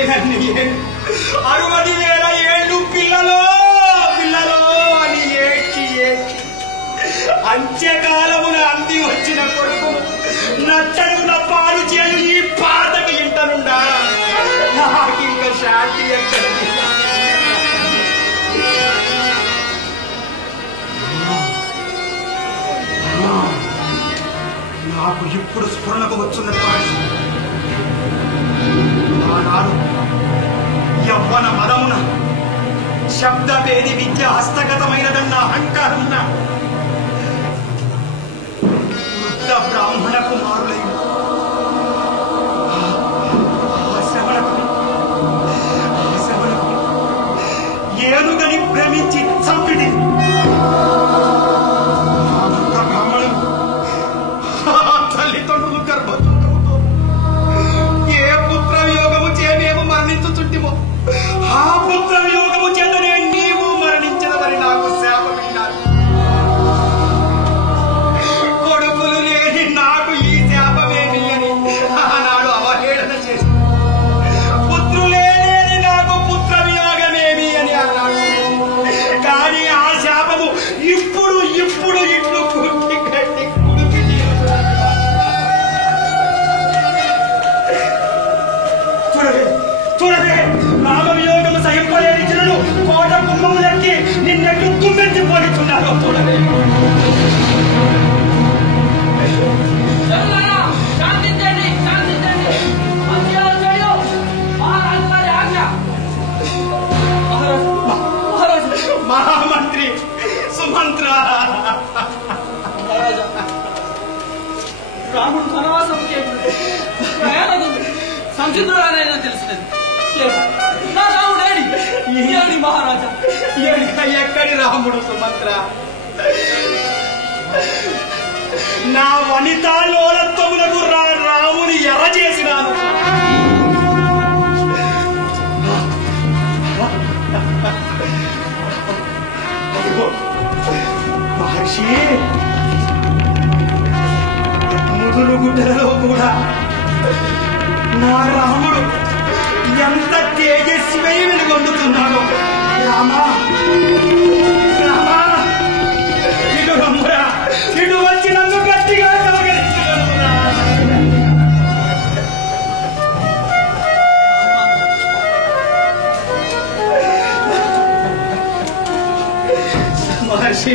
60,000 ఏళ్ళు పిల్లలో పిల్లలో అని ఏడ్చి ఏడ్చి అంత్యకాలమున అంది వచ్చిన కొడుకు నచ్చడున పాలు చేయు ఈ పాతకి ఇంటనుండా నాకింక శాంతి ఎక్కడ? నాకు ఇప్పుడు స్ఫురణకు వచ్చున్నది. ఆనాడు యవ్వన మదమున శబ్దభేది విద్య హస్తగతమైనదన్న అహంకారమున వృద్ధ బ్రాహ్మణ కుమారులైన ఏనుగని భ్రమించి చంపిడి తల్లిదండ్రులు గర్భంతో ఏ పుత్ర యోగము చే మేము మరణించుచుంటిమో ఆ పుత్ర యోగము చేతనే నీవు మరణించినదని నాకు శాపమిన్నారు. కొడుకులు లేని నాకు ఈ శాపమేమి అని ఆనాడు అవహేళన చేసి పుత్రులే లేని నాకు పుత్ర వియోగమేమి అని అన్నాడు. కానీ ఆ శాపము ఇప్పుడు ఇప్పుడు ఇట్లు కుట్టి కట్టి కుడికి చూడవే నామవియోగము సహింపలేని జనులు కోట కుంభములెక్కి నిన్నెట్టు తుమ్మెత్తి పోయిస్తున్నారో చూడవే. మహామంత్రి సుమంత్ర రాముడు వనవాసం ప్రయాణం సంసిద్ధురాలైనా తెలుస్తుంది. నా రాముడేడి ఏడి మహారాజా ఎక్కడి రాముడు సుమంత్ర? నా వనితా లోలత్వములకు రాముని ఎర్ర చేసినాను. మహర్షి ముదురు గుడ్డలలో కూడా నా రాముడు ఎంత తేజస్వై వెలుగొందుతున్నాడో. రామా రామా ఇటు రమ్మురా, ఇటు వచ్చి నన్ను గట్టిగా కలగలిస్తున్నా. మహర్షి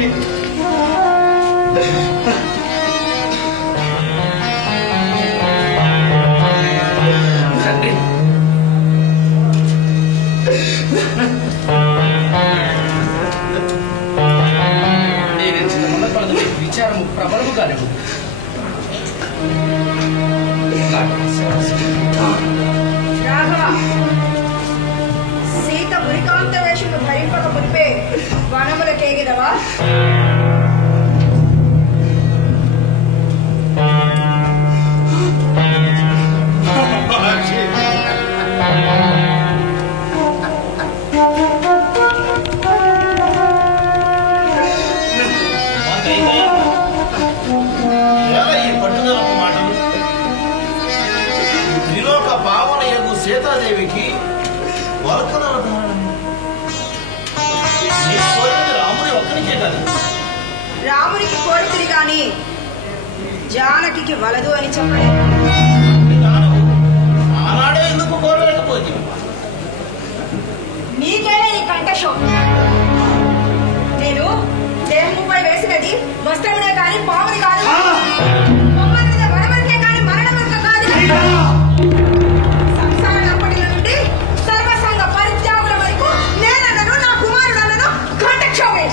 విచారము ప్రబలముగానే సీత మురికాంత వేషము భరింపక మునిపే వనములకేగినవా? సీతాదేవికి రాముడి ఒక్కరికే కదా? రామునికి కోరితిరి గాని జానకి వలదు అని చెప్పలేదు. ఆనాడే ఎందుకు కోరలేకపోతే? నీకేనే ఈ కంఠశోభ. నేను దేహముపై వేసినది వస్త్రమునే కాని పాముని కాదు. వరమరికే కాని మరణమంత కాదు. సర్వసంగ పరిత్యాగుల వరకు నేనను నా కుమారుడను కంఠక్షోభే.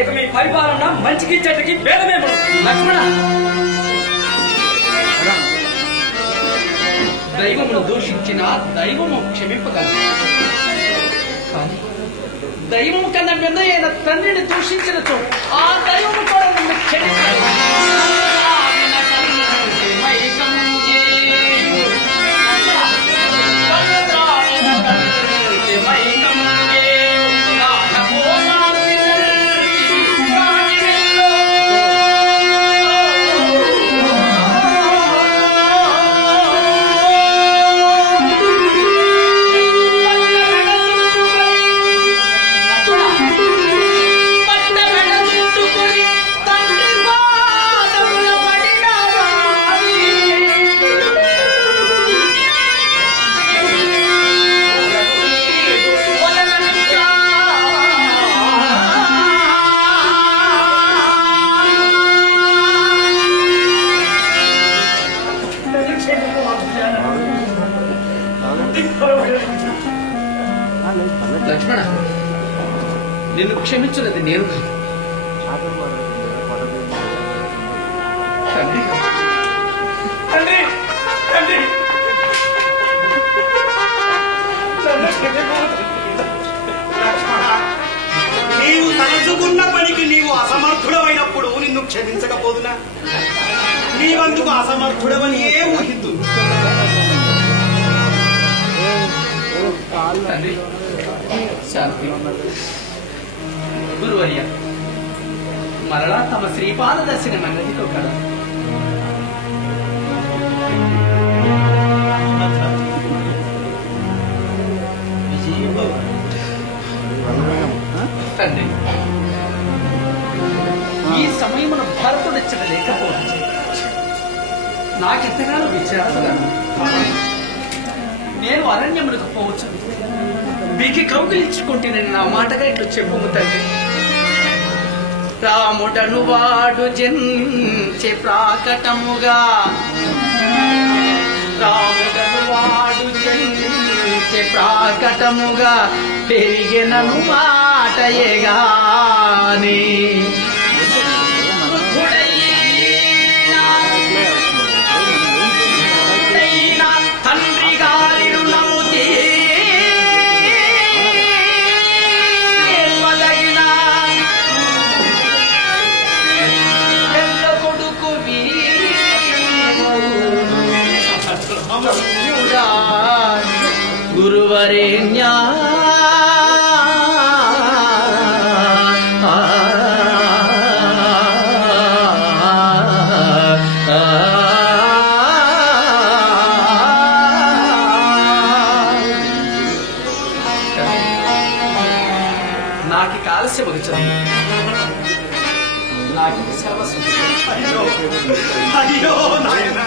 ఇక మీ పరిపాలన మంచికి చెడ్డకి భేదమే ఉండదు. లక్ష్మణ, దైవమును దూషించిన దైవము క్షమింపగలదు, కానీ దైవము కన్నా మిన్న అయిన తండ్రిని దూషించినచో ఆ దైవము కూడా నన్ను క్షమించాలి. లక్ష్మణ, నిన్ను క్షమించున్నది నేను కాదు. తండ్రి తండ్రి తండ్రి నీవు తలచుకున్న పనికి నీవు అసమర్థుడమైనప్పుడు నిన్ను క్షమించకపోదునా? నీవందుకు అసమర్థుడవని ఏ ఊహించు. తండ్రి శాంతి గురువర్య, మరలా తమ శ్రీపాద దర్శనం అన్నదితో కదా. తండ్రి, ఈ సమయమున భరతుడిచ్చట లేకపోవచ్చు నాకెంతగానో విచారముగాను. నేను అరణ్యములకు పోవచ్చు, మీకు కౌగిలించుకుంటేనని నా మాటగా ఇట్లు చెప్పుము తండ్రి. రాముడను వాడు జన్మించే ప్రాకటముగా, రాముడను వాడు జన్మించే ప్రాకటముగా పెరిగినను మాటయేగాని తండ్రి గారి రుణము తీర్పదగిన పెద్ద కొడుకు గురువరేణ్యా నాకు కాలస్యం వచ్చింది. నాకు సర్వస్వం. అయ్యో నాయన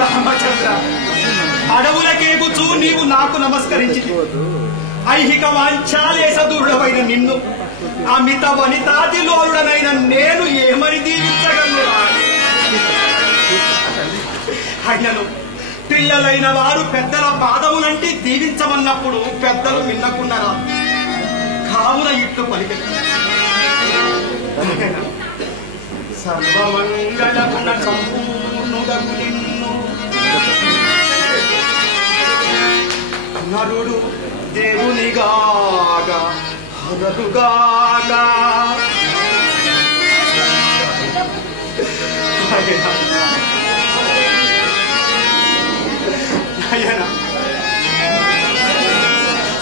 రామచంద్ర, అడవులకేగుచూ నీవు నాకు నమస్కరించి ఐహిక వాంఛాలేశ దూఢమైన నిన్ను అమిత వనితాదిలోనుడనైన నేను ఏమని దీవించగలను? అయినను పిల్లలైన వారు పెద్దల పాదములంటి దీవించమన్నప్పుడు పెద్దలు విన్నకున్నారా? కావున ఇట్లు పలికి సర్వమంగళగుణ సంపూర్ణుడగు నిన్ను నరుడు దేవునిగాగా హరుగాగా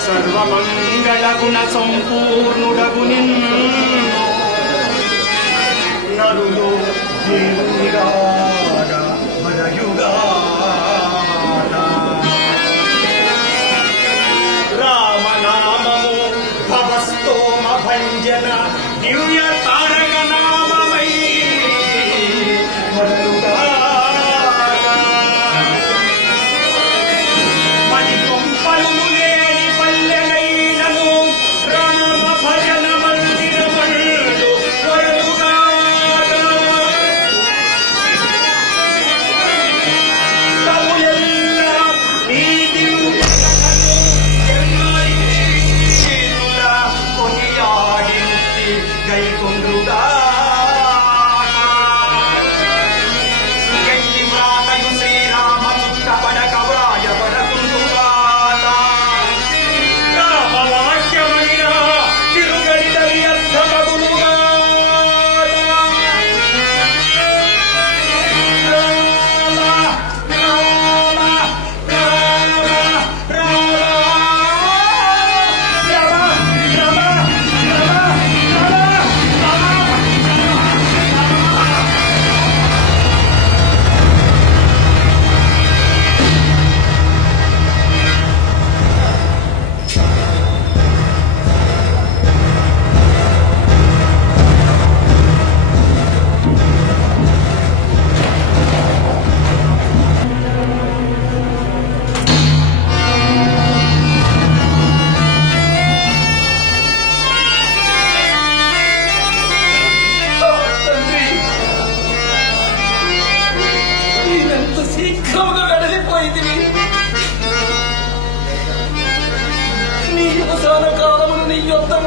సర్వమంగళగుణ సంపూర్ణుడగు నిన్ను నరుడు దేవునిగాగా హరయుగా రామనామము భవస్తోమ భంజన దివ్య తారక నామమై హరయుగా పది కొంపలు లేని పల్లెలైనను రామ భజన మందిరమందు హరయుగా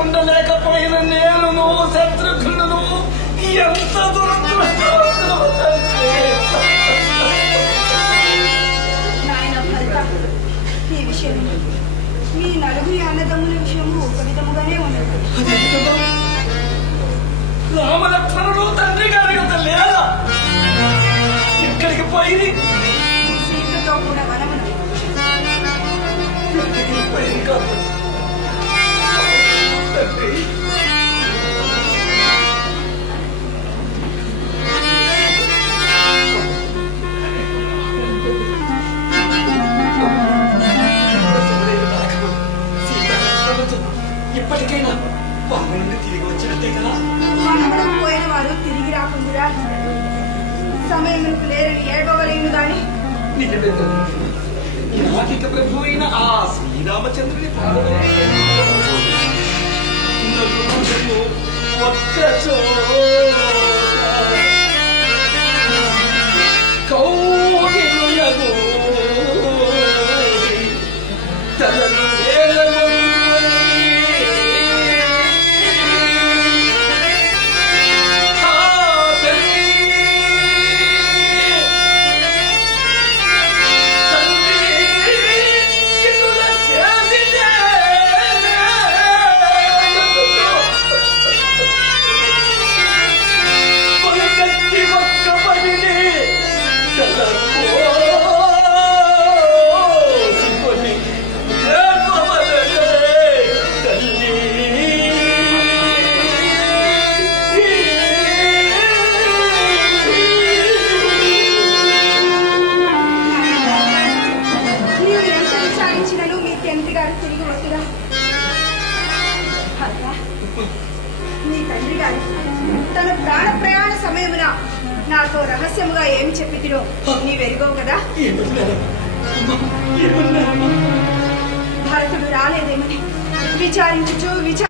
ఉండలేకపోయిన నేను శత్రుఘ్నుడు ఎంత దురదృష్టవంతులు నాయన భర్త ఈ విషయం మీ నలుగురి అన్నదమ్ముల విషయము ఒక విధముగానే ఉన్నది. రామలక్ష్మణుడు తండ్రి గారి యొక్క లేదా ఎక్కడికి పోయింది? సీతతో కూడా వనమున ఎక్కడికి పోయింది కాదు తండ్రి. ఇప్పటికైనా వాళ్ళ నుండి తిరిగి వచ్చినట్టే కదా. మనవడకు పోయిన వారు తిరిగి రాకుండా సమయములకు లేరని ఏడవలేను గాని నాకిక ప్రభు అయిన ఆ శ్రీరామచంద్రుని పాదమే ఒక్క కౌగిలులకు నీవు ఎంత విచారించినను మీ తండ్రి గారు తిరిగి వస్తురా. భర్త, మీ తండ్రి గారు తన ప్రాణ ప్రయాణ సమయమున నాతో రహస్యముగా ఏమి చెప్పితిరో నీవెరుగవు కదా. భరతుడు రాలేదేమని విచారించుచు